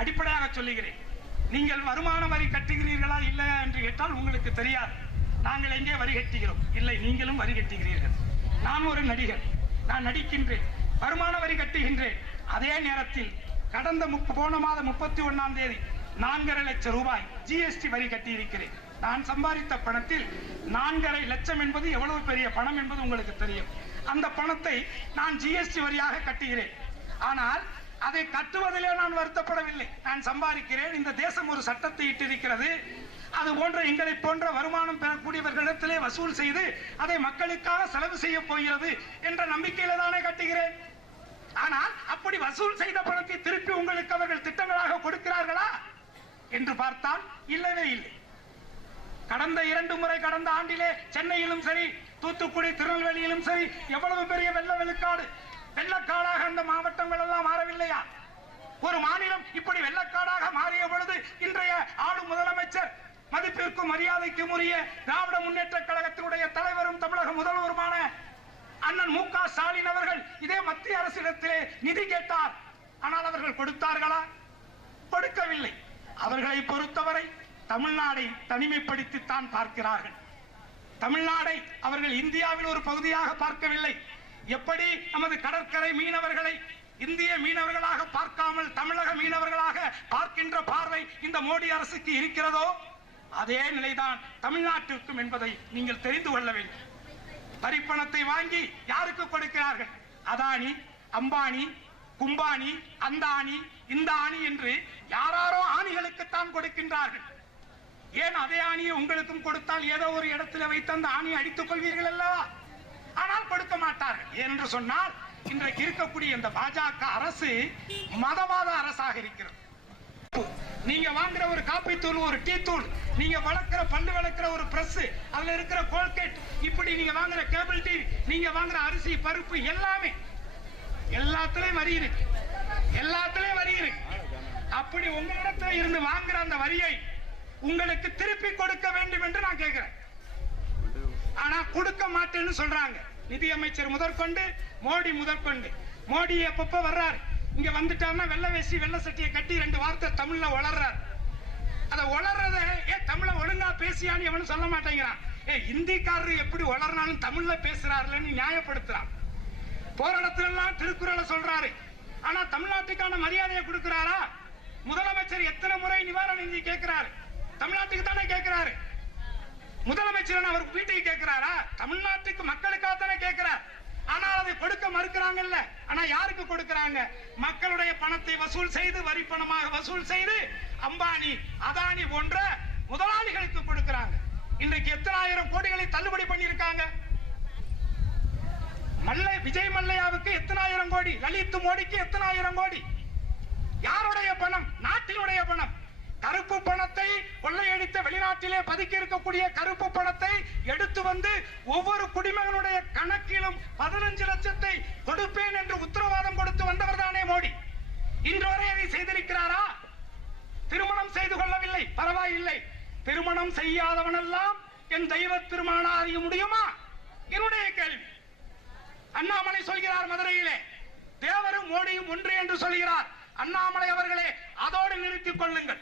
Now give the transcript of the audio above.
அடிப்படையாக சொல்லுகிறேன். நீங்கள் வருமான வரி கட்டுகிறீர்களா இல்லையா என்று கேட்டால் உங்களுக்கு தெரியாது. நாங்கள் எங்கே வரி கட்டுகிறோம்? இல்லை, நீங்களும் வரி கட்டுகிறீர்கள். நான் ஒரு நடிகர், நான் நடிக்கின்றேன், வருமான வரி கட்டுகின்றேன். அதே நேரத்தில் கடந்த போன மாதம் 31ஆம் தேதி 4.5 லட்சம் ரூபாய் ஜிஎஸ்டி வரி கட்டியிருக்கிறேன். நான் சம்பாதித்த பணத்தில் 4.5 லட்சம் என்பது எவ்வளவு பெரிய பணம் என்பது உங்களுக்கு தெரியும். அந்த பணத்தை நான் ஜிஎஸ்டி வரியாக கட்டுகிறேன். ஆனால் அதை கட்டுவதிலே நான் வருத்தப்படவில்லை. நான் சம்பாதிக்கிறேன். இந்த தேசம் ஒரு சட்டத்தை இட்டிருக்கிறது. அது போன்ற எங்களை போன்ற வருமானம் பெறக்கூடியவர்களிடத்திலே வசூல் செய்து அதை மக்களுக்காக செலவு செய்ய போகிறது என்ற நம்பிக்கையில தானே கட்டுகிறேன். ஆனால் அப்படி வசூல் செய்த பணத்தை திருப்பி உங்களுக்கு அவர்கள் திட்டங்களாக கொடுக்கிறார்களா என்று பார்த்தால் இல்லவே இல்லை. கடந்த 2 முறை கடந்த ஆண்டிலே சென்னையிலும் சரி, தூத்துக்குடி, திருநெல்வேலியிலும் சரி, எவ்வளவு பெரிய வெள்ளக்காடாக அந்த மாவட்டங்கள் எல்லாம் மாறவில்லையா? ஒரு மாநிலம் இப்படி வெள்ளக்காடாக மாறிய பொழுது இன்றைய ஆளும் முதலமைச்சர், மதிப்பிற்கும் மரியாதைக்கும் உரிய திராவிட முன்னேற்ற கழகத்தினுடைய தலைவரும் தமிழக முதல்வருமான அண்ணன் மு.க. ஸ்டாலின் அவர்கள் இதே மத்திய அரசிடத்திலே நிதி கேட்டார். ஆனால் அவர்கள் கொடுத்தார்களா? கொடுக்கவில்லை. அவர்களை பொறுத்தவரை தமிழ்நாடை தனிமைப்படுத்தித்தான் பார்க்கிறார்கள். தமிழ்நாடை அவர்கள் இந்தியாவில் ஒரு பகுதியாக பார்க்கவில்லை. எப்படி நமது கடற்கரை மீனவர்களை இந்திய மீனவர்களாக பார்க்காமல் தமிழக மீனவர்களாக பார்க்கின்ற பார்வை இந்த மோடி அரசுக்கு இருக்கிறதோ, அதே நிலைதான் தமிழ்நாட்டிற்கும் என்பதை நீங்கள் தெரிந்து கொள்ள வேண்டும். வரிப்பணத்தை வாங்கி யாருக்கு கொடுக்கிறார்கள்? அதானி, அம்பானி, கும்பானி, அந்த ஆணி, இந்த ஆணி என்று யாராரோ ஆணிகளுக்குத்தான் கொடுக்கின்றார்கள். ஏன் அதே ஆணியை உங்களுக்கும் கொடுத்தால் ஏதோ ஒரு இடத்தில் வைத்து அந்த ஆணியை அடித்துக் கொள்வீர்கள் அல்லவா? ஆனால் கொடுக்க மாட்டார்கள். என்று சொன்னால் இன்றைக்கு இருக்கக்கூடிய இந்த பாஜக அரசு மதவாத அரசாக இருக்கிறது. நீங்க வாங்குற ஒரு காப்பி தூள், ஒரு டீ தூள், நீங்க வளர்க்கிற பல்லு வளர்க்கிற ஒரு பிரஸ், அதுல இருக்கிற கோல்கேட், இப்படி நீங்க வாங்குற கேபிள் டிவி, நீங்க வாங்குற அரிசி, பருப்பு, எல்லாத்துலயும் வரி இருக்கு. எல்லாத்துலயும் வரி இருக்கு. அப்படி உங்க இடத்துல இருந்து வாங்குற அந்த வரியை உங்களுக்கு திருப்பி கொடுக்க வேண்டும் என்று நான் கேட்கிறேன். ஆனா கொடுக்க மாட்டேன்னு சொல்றாங்க. நிதியமைச்சர் முதற்கொண்டு, மோடி முதற்கொண்டு. மோடி எப்பப்ப வர்றாரு, இங்க வந்துட்டாருன்னா வெள்ளை வேஷ்டி வெள்ளை சட்டியை கட்டி 2 வார்த்தை தமிழ்ல வளர்றாரு. அத வளர்றத தமிழ ஒழுங்கா பேசியான்னு எவனும் சொல்ல மாட்டேங்கிறான். இந்திக்காரர் எப்படி வளர்னாலும் தமிழ்ல பேசுறாருன்னு நியாயப்படுத்துறான். போற இடத்துல எல்லாம் திருக்குறளை சொல்றாரு. ஆனா தமிழ்நாட்டுக்கான மரியாதையை கொடுக்கிறாரா? முதலமைச்சர் எத்தனை முறை நிவாரண நிதி கேட்கிறாரு? தமிழ்நாட்டுக்கு தானே கேட்கிறாரு. முதலமைச்சர் அவருக்கு வீட்டுக்கு கேட்கிறாரா? தமிழ்நாட்டுக்கு மக்களுக்காக தானே கேட்கிறார். ஆனால் அதை கொடுக்க மறுக்கிறாங்கல்ல. ஆனா யாருக்கு கொடுக்கிறாங்க? மக்களுடைய பணத்தை வசூல் செய்து, வரி பணமாக வசூல் செய்து அம்பானி, அதானி போன்ற முதலாளிகளுக்கு கொடுக்கிறாங்க. இன்றைக்கு எத்தனை ஆயிரம் கோடிகளை தள்ளுபடி பண்ணியிருக்காங்க. விஜய் மல்லையாவுக்கு எத்தனை ஆயிரம் கோடி, லலித் மோடிக்கு எத்தனை ஆயிரம் கோடி. யாருடைய பணம்? நாட்டினுடைய பணம். கருப்பு பணத்தை கொள்ளையடித்த வெளிநாட்டிலே பதுக்கி இருக்கக்கூடிய கருப்பு பணத்தை எடுத்து வந்து ஒவ்வொரு குடிமகனுடைய கணக்கிலும் 15 லட்சத்தை கொடுப்பேன் என்று உத்தரவாதம் கொடுத்து வந்தவர் தானே மோடி. இன்று வரை அதை செய்திருக்கிறாரா? திருமணம் செய்து கொள்ளவில்லை, பரவாயில்லை. திருமணம் செய்யாதவனெல்லாம் என் தெய்வ திருமணம் அறிய முடியுமா? என்னுடைய கேள்வி. அண்ணாமலை சொல்கிறார் மதுரையிலே, தேவரும் மோடியும் ஒன்று என்று சொல்கிறார். அண்ணாமலை அவர்களே, அதோடு நிறுத்திக் கொள்ளுங்கள்.